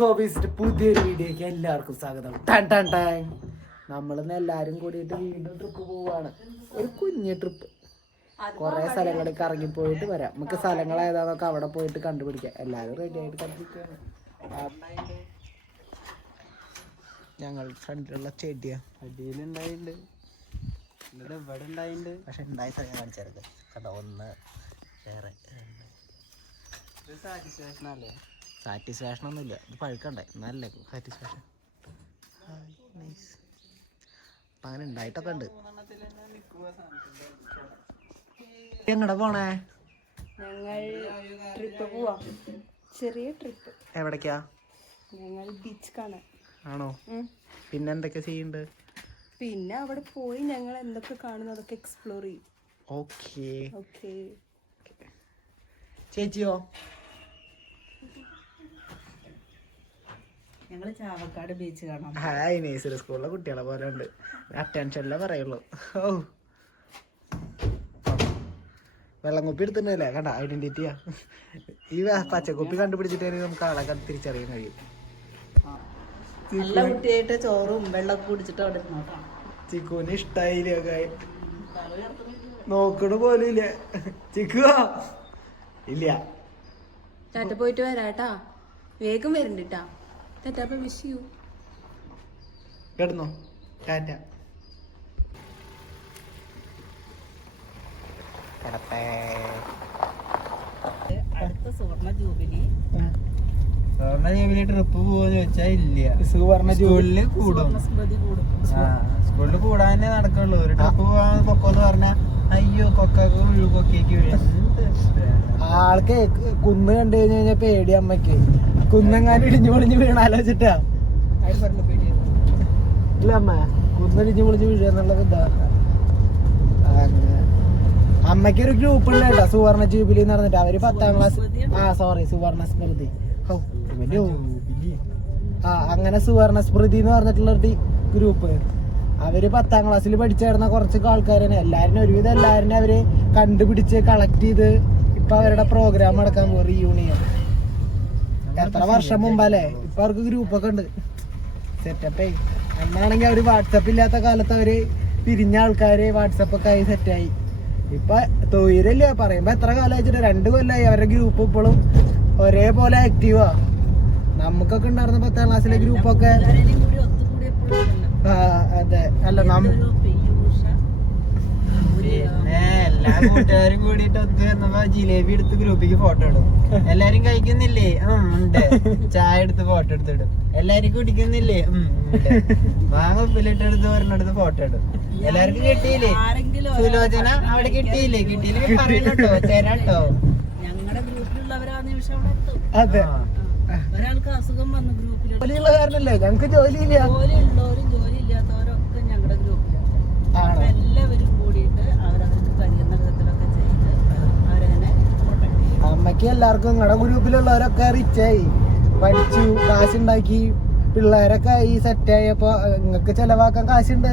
ഹോബീസിന്റെ പുതിയൊരു വീഡിയോക്ക് എല്ലാവർക്കും സ്വാഗതം. നമ്മളിന്ന് എല്ലാരും കൂടിയിട്ട് വീണ്ടും ട്രിപ്പ് പോവാണ്. ഒരു കുഞ്ഞു ട്രിപ്പ്. കുറെ സ്ഥലങ്ങളിൽ കറങ്ങി പോയിട്ട് വരാം. നമുക്ക് സ്ഥലങ്ങൾ ഏതാന്നൊക്കെ അവിടെ പോയിട്ട് കണ്ടുപിടിക്കാം. എല്ലാരും റെഡി ആയിട്ട് കണ്ടിരിക്കുകയാണ്. ഞങ്ങൾ ഫ്രണ്ടിലുള്ള ചെടിയാ അടിയിലുണ്ടായിട്ടുണ്ട്, ഇവിടെ ഉണ്ടായിട്ടുണ്ട്. പക്ഷെ ഉണ്ടായ സ്ഥലം കാണിച്ചായിരുന്നു കേട്ടോ. ഒന്ന് വേറെ സാറ്റിസ്ഫാക്ഷൻ അല്ലേ? സാറ്റിസ്ഫാക്ഷൻ ഒന്നുമില്ല, ഇത് പഴുക്കണ്ടേ നല്ല സാറ്റിസ്ഫാക്ഷൻ. അപ്പം അങ്ങനെ ഉണ്ടായിട്ടൊക്കെ ഉണ്ട്. എങ്ങടെ പോണേ? ഞങ്ങൾ ട്രിപ്പ് പോവാം. ചെറിയ ട്രിപ്പ്. എവിടേക്കാ? ഞങ്ങൾ ബീച്ച് കാണാൻ. ആണോ? പിന്നെ എന്തൊക്കെ ചെയ്യുന്നുണ്ട്? പിന്നെ അവിടെ പോയി ഞങ്ങൾ എന്തൊക്കെ കാണുന്നു അതൊക്കെ എക്സ്പ്ലോർ ചെയ്യും. Okay okay. ചേച്ചിയോ? ഞങ്ങൾ ചാവക്കാട് ബീച്ച് കാണാം. ഹായ്, നേഴ്സറി സ്കൂളിലെ കുട്ടികളെ പോലെ ഉണ്ട്. അറ്റൻഷനിലേ പറയുള്ളൂ. ഓ, വെള്ളം കുപ്പി എടുത്തിട്ടല്ലേ കണ്ട ഐഡന്റിറ്റിയാ. ഈ പച്ചക്കുപ്പി കണ്ടുപിടിച്ചിട്ടേ നമുക്ക് ആളെ തിരിച്ചറിയാൻ കഴിയും. നല്ല കുട്ടിയായിട്ട് ചോറും വെള്ളം കുടിച്ചിട്ട് അവിടെ നോക്കാം. ചിക്കുവിന് ഇഷ്ടായില്ലേ? നോക്കണ പോലില്ല. ചിക്കുവാ ഇല്ല. ടാറ്റ പോയിട്ട് വരാട്ടാ, വേഗം വരണ്ടിട്ടാ. Tata, wish you. കിടന്നോ? ടാറ്റ. അടുത്ത സുവർണ ജൂബിലി ട്രിപ്പ് പോവാന്ന് വെച്ചാ ഇല്ല. സുവർണ സ്കൂളില് കൂടും, സ്കൂളിൽ കൂടാൻ തന്നെ നടക്കുള്ളൂ. ഒരു ട്രിപ്പ് പോവാൻ പൊക്കോന്ന് പറഞ്ഞാ അയ്യോ കൊക്കൊക്കെ കൊക്കേക്ക് വീഴും. ആൾക്ക് കുന്ന് കണ്ടു കഴിഞ്ഞാ പേടി. അമ്മക്ക് കുന്നെങ്ങാനും ഇടിഞ്ഞു പൊളിഞ്ഞ് വീണാലോചിട്ടാ. ഇല്ല അമ്മ, കുന്നിടിഞ്ഞു പൊളിഞ്ഞ് വീഴുക എന്നുള്ളത് ഇതാ. അമ്മയ്ക്ക് ഒരു ഗ്രൂപ്പ് ഉണ്ട് കേട്ടോ, സുവർണ ജൂബിലി എന്ന് പറഞ്ഞിട്ട്. അവര് 10ാം ക്ലാസ് സുവർണ സ്മൃതി. അങ്ങനെ സുവർണ സ്മൃതി എന്ന് പറഞ്ഞിട്ടുള്ളൊരു ഗ്രൂപ്പ്. അവര് 10ാം ക്ലാസ്സിൽ പഠിച്ചിരുന്ന കുറച്ചൊക്കെ ആൾക്കാരാണ്. എല്ലാരും ഒരുവിധം എല്ലാരും അവര് കണ്ടുപിടിച്ച് കളക്ട് ചെയ്ത് ഇപ്പൊ അവരുടെ പ്രോഗ്രാം നടക്കാൻ പോകും. റീയൂണിയൻ എത്ര വർഷം മുമ്പല്ലേ. ഇപ്പൊ അവർക്ക് ഗ്രൂപ്പൊക്കെ ഉണ്ട്, സെറ്റപ്പേ. അന്നാണെങ്കിൽ അവര് വാട്സപ്പ് ഇല്ലാത്ത കാലത്ത് അവര് പിരിഞ്ഞ ആൾക്കാര് വാട്സപ്പൊക്കെ ആയി സെറ്റായി. ഇപ്പൊ തൊഴിലില്ല പറയുമ്പോ എത്ര കാലം വെച്ചിട്ട് 2 കൊല്ലമായി അവരുടെ ഗ്രൂപ്പ് ഇപ്പോഴും ഒരേപോലെ ആക്റ്റീവാ. നമുക്കൊക്കെ ഉണ്ടായിരുന്ന 10ാം ക്ലാസ്സിലെ ഗ്രൂപ്പൊക്കെ. അതെ, അല്ല എല്ലാ കൂട്ടുകാരും കൂടിയിട്ട് ഒത്തു വന്നപ്പോ ജിലേബി എടുത്ത് ഗ്രൂപ്പിക്ക് ഫോട്ടോ ഇടും. എല്ലാരും കഴിക്കുന്നില്ലേ? ഉണ്ട്. ചായ എടുത്ത് ഫോട്ടോ എടുത്തിടും. എല്ലാരും കുടിക്കുന്നില്ലേ? മാങ്ങ ഉപ്പിലിട്ടെടുത്ത് ഒരെണ്ണെടുത്ത് ഫോട്ടോ ഇടും. എല്ലാവർക്കും കിട്ടിയില്ലേ? സുലോചന അവിടെ കിട്ടിയില്ലേ? കിട്ടിയില്ലേ പറയണോ, തരാട്ടോ. ഞങ്ങളുടെ ഗ്രൂപ്പിലുള്ളവരാ നിമിഷം അതെ. ഒരാൾക്ക് അസുഖം വന്നു ഗ്രൂപ്പിൽ. ജോലിയുള്ള കാരണല്ലേ ഞങ്ങക്ക് ജോലിയില്ല. ജോലി ഉള്ളവരും ജോലി ഇല്ലാത്തവരൊക്കെ ഞങ്ങളുടെ ഗ്രൂപ്പിലാണ്. എല്ലാവരും കൂടിയിട്ട് അവരവർക്ക് കഴിയുന്ന വിധത്തിലൊക്കെ ചെയ്ത് അവരങ്ങനെ പ്രൊട്ടക്ട് ചെയ്യും. അമ്മയ്ക്ക് എല്ലാവർക്കും നിങ്ങളുടെ ഗ്രൂപ്പിലുള്ളവരൊക്കെ റിച്ചായി, പഠിച്ചു, കാശുണ്ടാക്കി, പിള്ളേരൊക്കെ ഈ സെറ്റായപ്പോ നിങ്ങക്ക് ചെലവാക്കാൻ കാശുണ്ട്.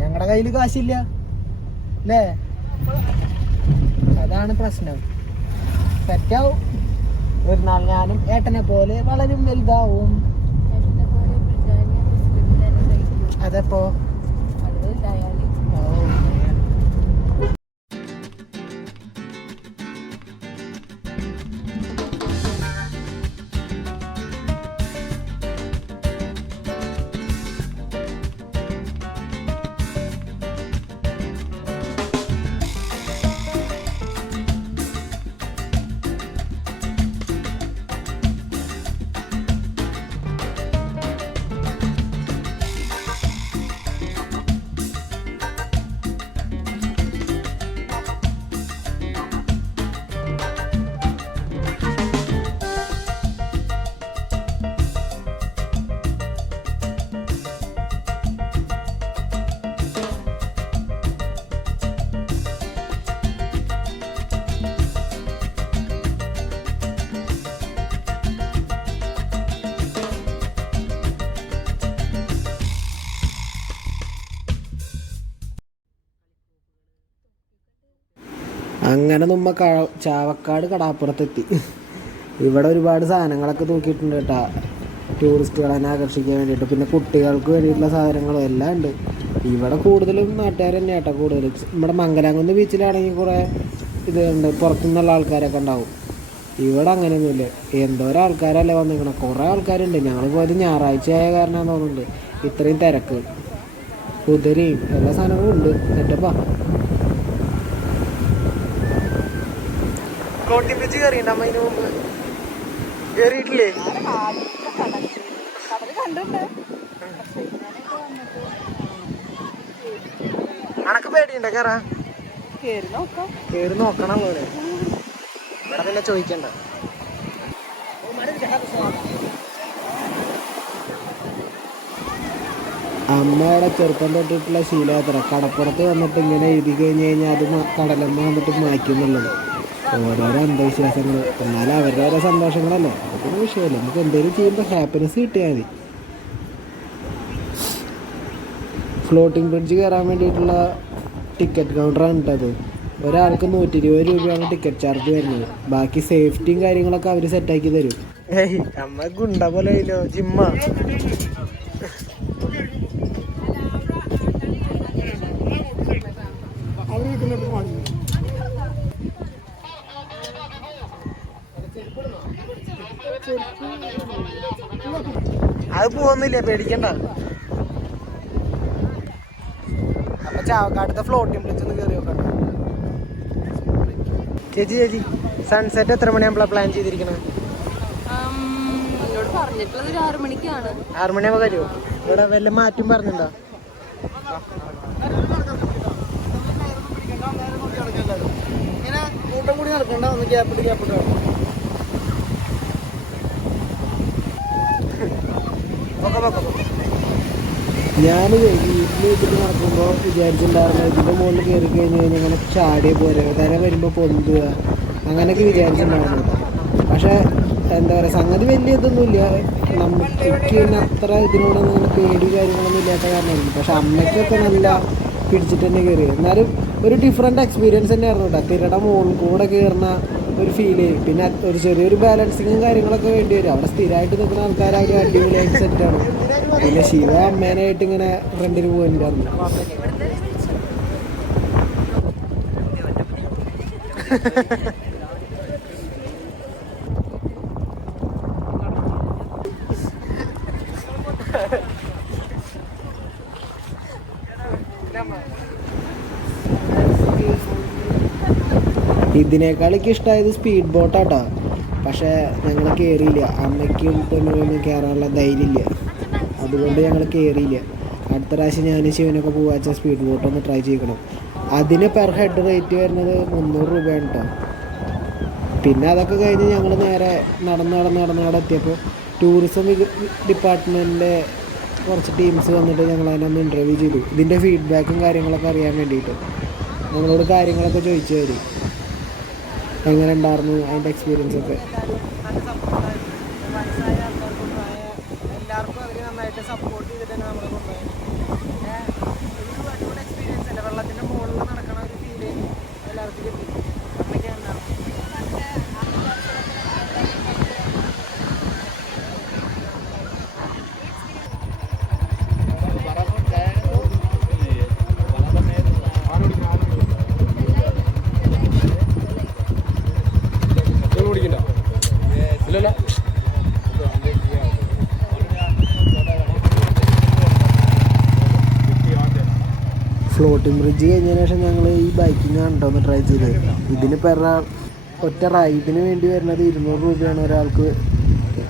ഞങ്ങളുടെ കയ്യിൽ കാശില്ല അല്ലേ? അതാണ് പ്രശ്നം. സെറ്റാവും. ഒരു നാൾ ഞാനും ഏട്ടനെ പോലെ വളരും, വലുതാവും. അതെപ്പോ അങ്ങനെ നമ്മ ചാവക്കാട് കടാപ്പുറത്തെത്തി. ഇവിടെ ഒരുപാട് സാധനങ്ങളൊക്കെ തൂക്കിയിട്ടുണ്ട് കേട്ടാ. ടൂറിസ്റ്റുകളെ തന്നെ ആകർഷിക്കാൻ വേണ്ടിയിട്ട്. പിന്നെ കുട്ടികൾക്ക് വേണ്ടിയിട്ടുള്ള സാധനങ്ങളും എല്ലാം ഉണ്ട്. ഇവിടെ കൂടുതലും നാട്ടുകാർ തന്നെ കേട്ടോ കൂടുതൽ. നമ്മുടെ മംഗലാംകുന്ന് ബീച്ചിലാണെങ്കിൽ കുറേ ഇത് ഉണ്ട്, പുറത്തുനിന്നുള്ള ആൾക്കാരൊക്കെ ഉണ്ടാവും. ഇവിടെ അങ്ങനെയൊന്നുമില്ല. എന്തോരം ആൾക്കാരല്ലേ വന്നിരിക്കണം, കുറേ ആൾക്കാരുണ്ട്. ഞങ്ങൾ പോയത് ഞായറാഴ്ച ആയ കാരണമാണെന്ന് തോന്നുന്നുണ്ട് ഇത്രയും തിരക്ക്. കുതിരയും എല്ലാ സാധനങ്ങളും ഉണ്ട്. സെറ്റപ്പാ. ഫ്ലോട്ടിംഗ് ബ്രിഡ്ജ് കയറിയിട്ടുണ്ട് അമ്മ ഇതിന് മുമ്പ്? കയറിയിട്ടില്ലേ? അനക്ക് പേടിയുണ്ടോ കയറാ? കേറി നോക്കണം പോലെ. ഇവിടെ പിന്നെ ചോദിക്കണ്ട. അമ്മയുടെ ചെറുപ്പം തൊട്ടിട്ടുള്ള ശീലത്ര കടപ്പുറത്ത് വന്നിട്ട് ഇങ്ങനെ എഴുതി കഴിഞ്ഞ് കഴിഞ്ഞാൽ അത് കടലമ്മ വന്നിട്ട് മാറ്റുന്നുള്ളത്. ഓരോരോ അന്ധവിശ്വാസങ്ങൾ. എന്നാലും അവരുടെ ഓരോ സന്തോഷങ്ങളല്ലേ, അതൊന്നും വിഷയമല്ല. നമുക്ക് എന്തെങ്കിലും ചെയ്യുമ്പോൾ ഹാപ്പിനെസ് കിട്ടിയാൽ മതി. ഫ്ലോട്ടിംഗ് ബ്രിഡ്ജ് കയറാൻ വേണ്ടിയിട്ടുള്ള ടിക്കറ്റ് കൗണ്ടറാണ് കേട്ടത്. ഒരാൾക്ക് 120 രൂപയാണ് ടിക്കറ്റ് ചാർജ് വരുന്നത്. ബാക്കി സേഫ്റ്റിയും കാര്യങ്ങളൊക്കെ അവർ സെറ്റാക്കി തരും. ഏയ് അമ്മ ഗുണ്ട പോലെ ഇല്ലോ ജിമ്മ. അത് പോകുന്നില്ല, പേടിക്കണ്ട. അപ്പൊ ചാവക്കാട്ടത്തെ ഫ്ലോട്ടിംഗ് ബ്രിഡ്ജ് ഒന്ന് കയറി നോക്കണ്ട. ചേച്ചി സൺസെറ്റ് എത്ര മണിയാകുമ്പോഴാണ് പ്ലാൻ ചെയ്തിരിക്കുന്നത്? 6 മണിക്കാണ്. 6 മണിയാകുമ്പോൾ വരുമോ? ഇവിടെ വല്ല മാറ്റം പറഞ്ഞിട്ടുണ്ടോ? ഇങ്ങനെ കൂട്ടം കൂടി നടക്കണ്ട, ഒന്ന് ഗ്യാപ്പിട്ട് ഞാൻ വീട്ടിൽ വെച്ചിട്ട് നടക്കുമ്പോൾ വിചാരിച്ചിട്ടുണ്ടായിരുന്നു ഇതിൻ്റെ മുകളിൽ കയറി കഴിഞ്ഞ് കഴിഞ്ഞാൽ ഇങ്ങനെ ചാടിയ പോലെ തര വരുമ്പോൾ പൊന്തുക അങ്ങനെയൊക്കെ വിചാരിച്ചിട്ടുണ്ടായിരുന്നു. പക്ഷേ എന്താ പറയുക, സംഗതി വലിയ ഇതൊന്നുമില്ല. നമുക്ക് പിന്നെ അത്ര ഇതിനോടൊന്നും അങ്ങനെ പേടി കാര്യങ്ങളൊന്നും ഇല്ലാത്ത കാരണമായിരുന്നു. പക്ഷെ അമ്മയ്ക്കൊക്കെ നല്ല പിടിച്ചിട്ട് തന്നെ കയറി. എന്നാലും ഒരു ഡിഫറെൻറ്റ് എക്സ്പീരിയൻസ് തന്നെയായിരുന്നു കേട്ടോ. തിരയുടെ മുകളിൽ കൂടെ കയറുന്ന ഒരു ഫീല്. പിന്നെ ഒരു ചെറിയൊരു ബാലൻസിങ്ങും കാര്യങ്ങളൊക്കെ വേണ്ടി വരും. അവിടെ സ്ഥിരമായിട്ട് നിൽക്കുന്ന ആൾക്കാരും അടിപൊളിയായിട്ട് സെറ്റാണ്. പിന്നെ ശിവ അമ്മേനായിട്ട് ഇങ്ങനെ ഫ്രണ്ടിന് പോയിട്ടുണ്ടായിരുന്നു. ഇതിനേക്കാളൊക്കെ ഇഷ്ടമായത് സ്പീഡ് ബോട്ടാട്ടോ. പക്ഷേ ഞങ്ങൾ കയറിയില്ല. അമ്മയ്ക്കും പെണ്ണുമൊന്നും കയറാനുള്ള ധൈര്യമില്ല. അതുകൊണ്ട് ഞങ്ങൾ കയറിയില്ല. അടുത്ത പ്രാവശ്യം ഞാൻ ശിവനൊക്കെ പോവാച്ച സ്പീഡ് ബോട്ടൊന്ന് ട്രൈ ചെയ്യണം. അതിന് പെർ ഹെഡ് റേറ്റ് വരുന്നത് 300 രൂപയാണ് കേട്ടോ. പിന്നെ അതൊക്കെ കഴിഞ്ഞ് ഞങ്ങൾ നേരെ നടന്ന് എത്തിയപ്പോൾ ടൂറിസം ഡിപ്പാർട്ട്മെൻറ്റിൻ്റെ കുറച്ച് ടീംസ് വന്നിട്ട് ഞങ്ങളതിനൊന്ന് ഇൻ്റർവ്യൂ ചെയ്തു. ഇതിൻ്റെ ഫീഡ്ബാക്കും കാര്യങ്ങളൊക്കെ അറിയാൻ വേണ്ടിയിട്ട് ഞങ്ങളോട് കാര്യങ്ങളൊക്കെ ചോദിച്ചു തരും. എങ്ങനെ ഉണ്ടായിരുന്നു അതിൻ്റെ എക്സ്പീരിയൻസ് ഒക്കെ. എല്ലാവർക്കും അവർ നന്നായിട്ട് സപ്പോർട്ട് ചെയ്തിട്ട് തന്നെ നമ്മളെ കൊണ്ടുപോയി. ഒരു അടിപൊളി എക്സ്പീരിയൻസ് അല്ലേ, വെള്ളത്തിൻ്റെ മുകളിൽ നടക്കണ ഒരു ഫീല് എല്ലാവർക്കും കിട്ടി. അമ്മയ്ക്ക് ഉണ്ടാവും. ഫ്ലോട്ടിംഗ് ബ്രിഡ്ജ് കഴിഞ്ഞതിന് ശേഷം ഞങ്ങൾ ഈ ബൈക്കിംഗ് ആണ് കേട്ടോ ഒന്ന് ട്രൈ ചെയ്തത്. ഇതിന് ഒറ്റ റൈഡിന് വേണ്ടി വരുന്നത് 200 രൂപയാണ് ഒരാൾക്ക്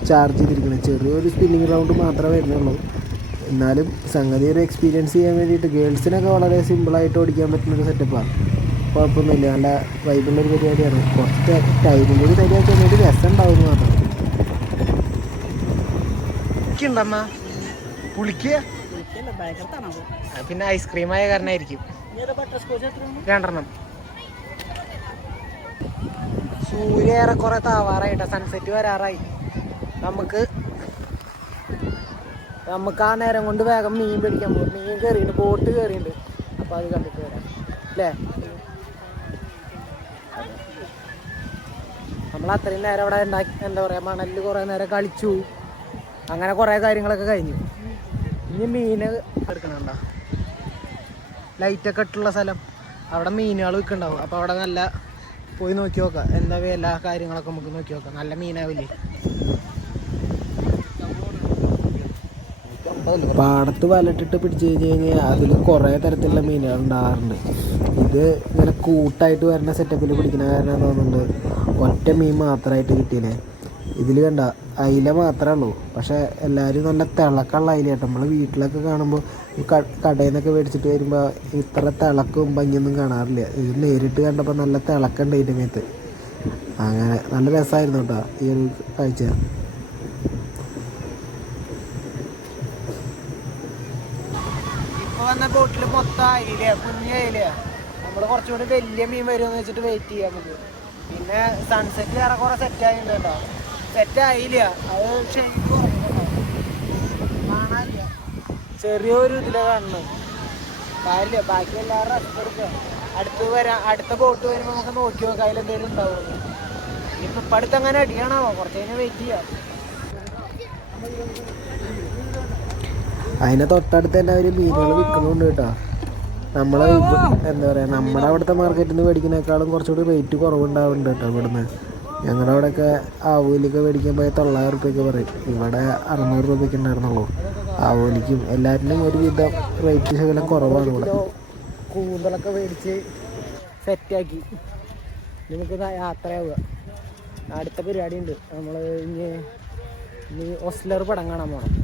ചാർജ് ചെയ്തിരിക്കുന്നത്. ചെറിയൊരു സ്പിന്നിങ് റൗണ്ട് മാത്രമേ വരുന്നുള്ളൂ. എന്നാലും സംഗതി ഒരു എക്സ്പീരിയൻസ് ചെയ്യാൻ വേണ്ടിയിട്ട് ഗേൾസിനൊക്കെ വളരെ സിമ്പിളായിട്ട് ഓടിക്കാൻ പറ്റുന്നൊരു സെറ്റപ്പാണ്. കുഴപ്പമൊന്നുമില്ല, നല്ല വൈബുള്ളൊരു പരിപാടിയാണ്. കുറച്ച് ടൈമും കൂടി ശരിയാക്കി വേണ്ടി രസം ഉണ്ടാവും മാത്രം. ഉണ്ടമ്മ പുളിക്കുക പിന്നെ ഐസ്ക്രീം ആയ കാരണമായിരിക്കും. 2 സൂര്യ ഏറെക്കുറെ താവാറായിട്ടാ, സൺസെറ്റ് വരാറായി. നമുക്ക് ആ നേരം കൊണ്ട് വേഗം മീൻ പിടിക്കാൻ പോകും. മീൻ കയറിയിട്ടുണ്ട്, ബോട്ട് കയറിയിട്ടുണ്ട്. അപ്പോൾ അത് കണ്ടിട്ട് വരാം അല്ലേ. നമ്മൾ അത്രയും നേരം അവിടെ ഉണ്ടാക്കി, എന്താ പറയുക, മണലിൽ കുറേ നേരം കളിച്ചു. അങ്ങനെ കുറേ കാര്യങ്ങളൊക്കെ കഴിഞ്ഞു. ഇനി മീന് എടുക്കണണ്ട, ലൈറ്റൊക്കെ ഇട്ടുള്ള സ്ഥലം, അവിടെ മീനുകൾ വിൽക്കുന്നുണ്ടാവും. അപ്പോൾ അവിടെ നല്ല പോയി നോക്കി നോക്കാം, എന്താ എല്ലാ കാര്യങ്ങളൊക്കെ നമുക്ക് നോക്കി നോക്കാം. നല്ല മീനാവില്ലേ. പാടത്ത് വലട്ടിട്ട് പിടിച്ചു കഴിഞ്ഞാൽ അതിൽ കുറേ തരത്തിലുള്ള മീനുകൾ ഉണ്ടാകാറുണ്ട്. ഇത് ഇങ്ങനെ കൂട്ടായിട്ട് വരുന്ന സെറ്റപ്പിൽ പിടിക്കുന്ന കാരണം തോന്നുന്നുണ്ട് ഒറ്റ മീൻ മാത്രമായിട്ട് കിട്ടിയില്ലേ. ഇതിൽ കണ്ട അയില മാത്രമേ ഉള്ളൂ, പക്ഷേ എല്ലാവരും നല്ല തിളക്കമുള്ള അയില കേട്ടോ. നമ്മൾ വീട്ടിലൊക്കെ കാണുമ്പോൾ കടയിൽ നിന്നൊക്കെ മേടിച്ചിട്ട് വരുമ്പോൾ ഇത്ര തിളക്കവും ഭംഗിയൊന്നും കാണാറില്ല. ഇത് നേരിട്ട് കണ്ടപ്പോൾ നല്ല തിളക്കുണ്ട് ഇതിൻ്റെ മേത്ത്. അങ്ങനെ നല്ല രസമായിരുന്നു കേട്ടോ ഈ ഒരു കാഴ്ച. ഇപ്പോൾ വന്ന ബോട്ടിൽ മൊത്തം അയില, കുഞ്ഞ അയില. നമ്മൾ കുറച്ചുകൂടി വലിയ മീൻ വരുമെന്ന് വെച്ചിട്ട് വെയിറ്റ് ചെയ്യാം നമുക്ക്. പിന്നെ സൺസെറ്റ് വേറെ കുറേ സെറ്റായിട്ടുണ്ട് കേട്ടോ. സെറ്റായില്ല, അത് ശരിക്കും കാണാനില്ല, ചെറിയൊരു ഇതിലെ കാണുന്നത് കാര്യമില്ല. ബാക്കി എല്ലാവരും റെസ്റ്റ് എടുക്കുക. അടുത്ത ബോട്ട് വരുമ്പോൾ നമുക്ക് നോക്കി നോക്കാം അതിലെന്തെങ്കിലും ഉണ്ടാവും. ഇപ്പം ഇപ്പം അടുത്തങ്ങനെ അടിയാണാവോ, കുറച്ച് കഴിഞ്ഞാൽ വെയിറ്റ് ചെയ്യാം. അതിനെ തൊട്ടടുത്ത് തന്നെ അവർ മീനുകൾ വിൽക്കുന്നുണ്ട് കേട്ടോ. നമ്മളെ എന്താ പറയുക, നമ്മുടെ അവിടുത്തെ മാർക്കറ്റിൽ നിന്ന് മേടിക്കുന്നതിനേക്കാളും കുറച്ചുകൂടി റേറ്റ് കുറവുണ്ടാവുന്നുണ്ട് കേട്ടോ ഇവിടുന്ന്. ഞങ്ങളുടെ അവിടെയൊക്കെ ആവോലിക്ക് മേടിക്കാൻ പോയ 900 രൂപയ്ക്ക് പറയും, ഇവിടെ 600 രൂപയ്ക്ക് ഉണ്ടായിരുന്നുള്ളൂ. ആവോലിക്കും എല്ലാറ്റിനും ഒരുവിധം റേറ്റ് ശകലം കുറവാണ് ഇവിടെ. കൂന്തലൊക്കെ മേടിച്ച് സെറ്റാക്കി നമുക്ക് യാത്രയാവുക. അടുത്ത പരിപാടി ഉണ്ട്, നമ്മൾ ഇനി ഒസ്ലർ പടം കാണാൻ പോകണം.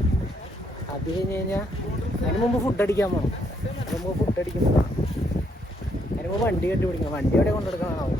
അത് കഴിഞ്ഞ് കഴിഞ്ഞാൽ അതിന് മുമ്പ് ഫുഡ് അടിക്കാൻ പോകണം. അതിന് മുമ്പ് ഫുഡ് അടിക്കുമ്പോൾ അതിന് മുമ്പ് വണ്ടി കണ്ടുപിടിക്കണം. വണ്ടി എവിടെ കൊണ്ടെടുക്കാനാവും.